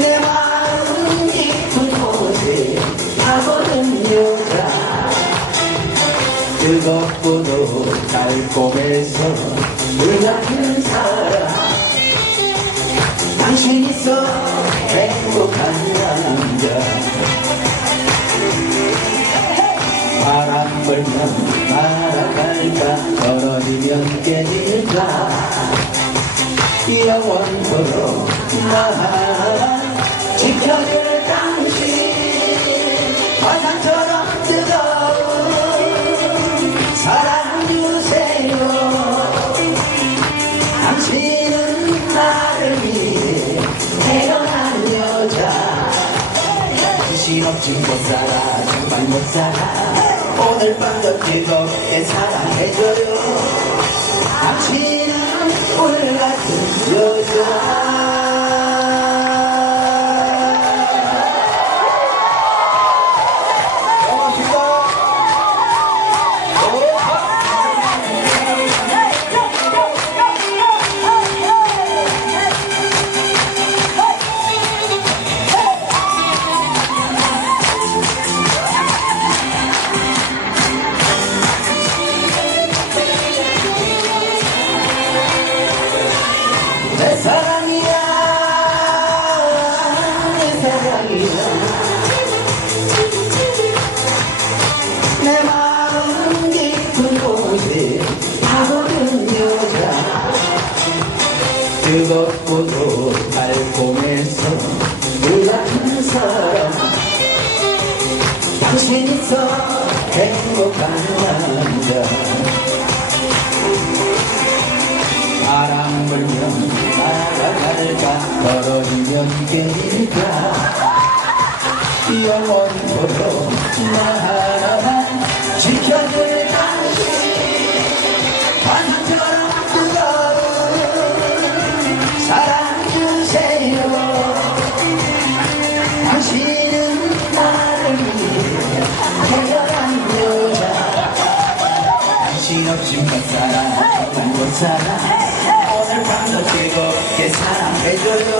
내 마음 깊은 곳에 파고든 여자 뜨겁고도 달콤해서 물같은 사람. 당신 있어 행복한 남자. 바람 불면 말 아갈까 떨어지면 깨질까 영원토록 나 지켜줄 당신 화산처럼 뜨거운 사랑 주세요. 당신은 나를 위해 태어난 여자. 정신 없이 못 살아 정말 못 살아 오늘 밤도 즐겁게 사랑해줘요 파고든 여자. 뜨겁고도 달콤해서 물 같은 사람. 당신 있어 행복한 남자. 바람 불면 날아갈까 떨어지면 깨질까 영원토록 나 하나 뜨거운 사랑 못 살아 오늘 밤도 즐겁게 사랑해줘요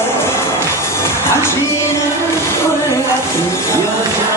당신은 꿀 같은 여자